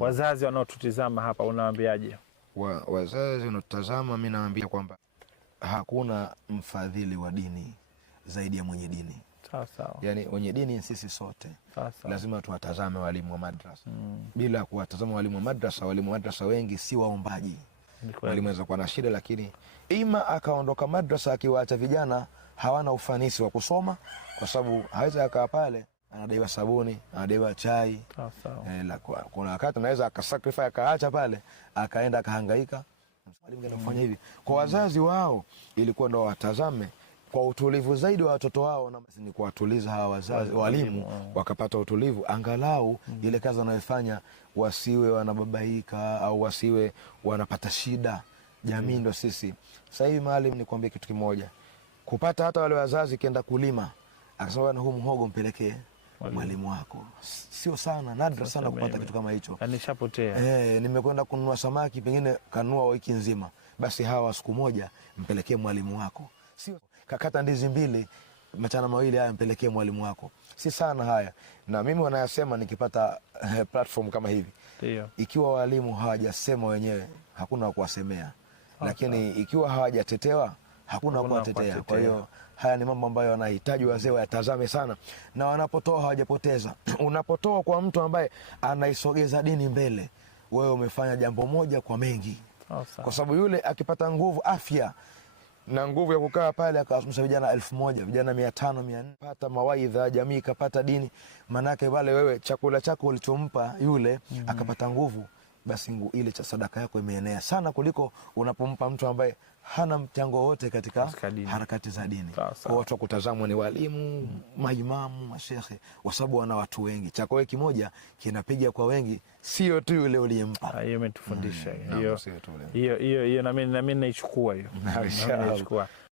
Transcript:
Wazazi wanaotutizama hapa unawaambiaje? Wazazi wanaotazama, mimi nawaambia kwamba hakuna mfadhili wa dini zaidi ya mwenye dini. Sawa. Yani wenye dini sisi sote. Sawa. Lazima tuwatazame walimu wa madrasa. Bila kuwatazama walimu wa madrasa wengi si waombaji. Walimu waweza kuwa na shida, lakini ima akaondoka madrasa akiwaacha vijana hawana ufanisi wa kusoma, kwa sababu hawezi akaa pale anadaiwa sabuni, anadaiwa chai. Sawa. Kuna wakati anaweza akasacrifice akaacha pale akaenda akahangaika. Mwalimu ngine kufanya hivi. Kwa wazazi wao ilikuwa ndo watazame kwa utulivu zaidi wa watoto wao, na ni kuwatuliza hawa wazazi walimu wakapata utulivu, angalau ile kazi wanayofanya wasiwe wanababaika au wasiwe wanapata shida. Jamii ndo sisi. Sasa hivi mwalimu, nikwambie kitu kimoja, kupata hata wale wazazi kienda kulima akasema na huu mhogo mpelekee mwalimu wako, sio sana, nadra sana kupata kitu kama hicho. Anishapotea. Nimekwenda kununua samaki, pengine kanunua wiki nzima, basi hawa siku moja mpelekee mwalimu wako. Sio kakata ndizi mbili, machana mawili, haya mpelekee mwalimu wako. Si sana haya. Na mimi wanayasema nikipata platform kama hivi. Ndio. Ikiwa walimu hawajasema wenyewe, hakuna wa kuwasemea. Lakini ikiwa hawajatetewa, hakuna wa kuwatetea. Kwa hiyo haya ni mambo ambayo wanahitaji wazee wayatazame sana, na wanapotoa hawajapoteza. Unapotoa kwa mtu ambaye anaisogeza dini mbele, wewe umefanya jambo moja kwa mengi. Kwa sababu yule akipata nguvu, afya na nguvu ya kukaa pale akawasomesha vijana 1000, vijana 500, 400, pata mawaidha, jamii kapata dini, manake wale wewe chakula chako ulichompa yule akapata nguvu, basi ile cha sadaka yako imeenea sana kuliko unapompa mtu ambaye hana mchango wote katika harakati za dini. Kwa watu wa kutazamwa ni walimu, maimamu, mashekhe, kwa sababu wana watu wengi. Chako wewe kimoja kinapiga kwa wengi, sio tu yule uliyempa. Hiyo umetufundisha hiyo. Hiyo na mimi naichukua hiyo.